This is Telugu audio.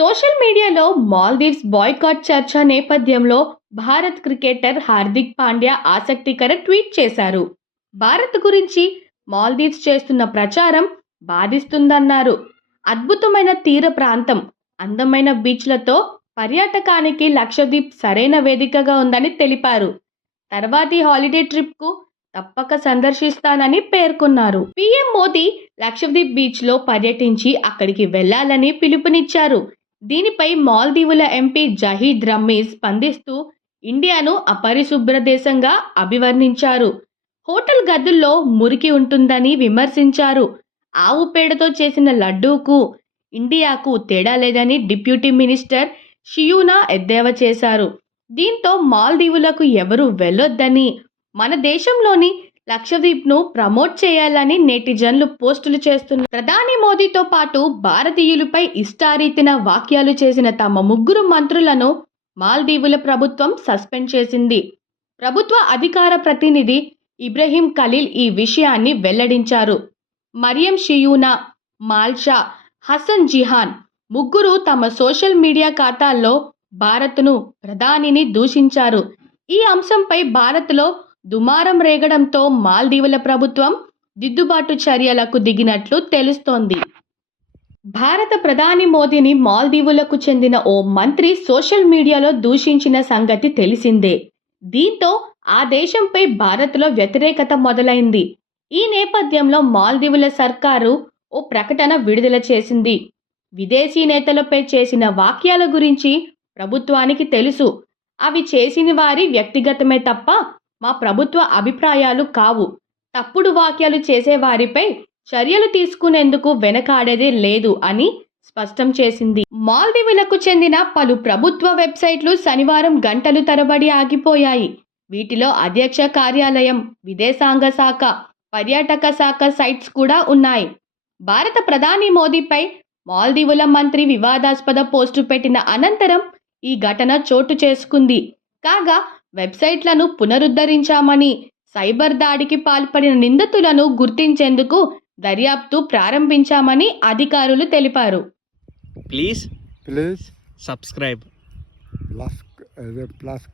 సోషల్ మీడియాలో మాల్దీవ్స్ బాయ్కాట్ చర్చ నేపథ్యంలో భారత్ క్రికెటర్ హార్దిక్ పాండ్యా ఆసక్తికర ట్వీట్ చేశారు. భారత్ గురించి మాల్దీవ్స్ చేస్తున్న ప్రచారం బాధిస్తుందన్నారు. అద్భుతమైన తీర ప్రాంతం, అందమైన బీచ్లతో పర్యాటకానికి లక్షద్వీప్ సరైన వేదికగా ఉందని తెలిపారు. తర్వాతి హాలిడే ట్రిప్కు తప్పక సందర్శిస్తానని పేర్కొన్నారు. పీఎం మోదీ లక్షద్వీప్ బీచ్లో పర్యటించి అక్కడికి వెళ్లాలని పిలుపునిచ్చారు. దీనిపై మాల్దీవుల ఎంపీ జహీద్ రమీజ్ స్పందిస్తూ ఇండియాను అపరిశుభ్ర దేశంగా అభివర్ణించారు. హోటల్ గదుల్లో మురికి ఉంటుందని విమర్శించారు. ఆవు పేడతో చేసిన లడ్డూకు ఇండియాకు తేడా లేదని డిప్యూటీ మినిస్టర్ షియూనా ఎద్దేవా చేశారు. దీంతో మాల్దీవులకు ఎవరూ వెళ్లొద్దని, మన దేశంలోని లక్షద్వీప్ను ప్రమోట్ చేయాలని నెటిజన్లు పోస్టులు చేస్తున్నారు. ప్రధాని మోదీతో పాటు భారతీయులపై ఇష్టారీతిన వ్యాఖ్యలు చేసిన తమ ముగ్గురు మంత్రులను మాల్దీవుల ప్రభుత్వం సస్పెండ్ చేసింది. ప్రభుత్వ అధికార ప్రతినిధి ఇబ్రహీం ఖలీల్ ఈ విషయాన్ని వెల్లడించారు. మరియం షియూనా, మాల్షా, హసన్ జిహాన్ ముగ్గురు తమ సోషల్ మీడియా ఖాతాల్లో భారత్ను, ప్రధానిని దూషించారు. ఈ అంశంపై భారత్లో దుమారం రేగడంతో మాల్దీవుల ప్రభుత్వం దిద్దుబాటు చర్యలకు దిగినట్లు తెలుస్తోంది. భారత ప్రధాని మోదీని మాల్దీవులకు చెందిన ఓ మంత్రి సోషల్ మీడియాలో దూషించిన సంగతి తెలిసిందే. దీంతో ఆ దేశంపై భారత్లో వ్యతిరేకత మొదలైంది. ఈ నేపథ్యంలో మాల్దీవుల సర్కారు ఓ ప్రకటన విడుదల చేసింది. విదేశీ నేతలపై చేసిన వ్యాఖ్యల గురించి ప్రభుత్వానికి తెలుసు. అవి చేసిన వారి వ్యక్తిగతమే తప్ప మా ప్రభుత్వ అభిప్రాయాలు కావు. తప్పుడు వ్యాఖ్యలు చేసేవారిపై చర్యలు తీసుకునేందుకు వెనకాడేదే లేదు అని స్పష్టం చేసింది. మాల్దీవులకు చెందిన పలు ప్రభుత్వ వెబ్సైట్లు శనివారం గంటలు తరబడి ఆగిపోయాయి. వీటిలో అధ్యక్ష కార్యాలయం, విదేశాంగ శాఖ, పర్యాటక శాఖ సైట్స్ కూడా ఉన్నాయి. భారత ప్రధాని మోదీపై మాల్దీవుల మంత్రి వివాదాస్పద పోస్టు పెట్టిన అనంతరం ఈ ఘటన చోటు చేసుకుంది. కాగా వెబ్సైట్లను పునరుద్ధరించామని, సైబర్ దాడికి పాల్పడిన నిందితులను గుర్తించేందుకు దర్యాప్తు ప్రారంభించామని అధికారులు తెలిపారు. Please subscribe. ప్లస్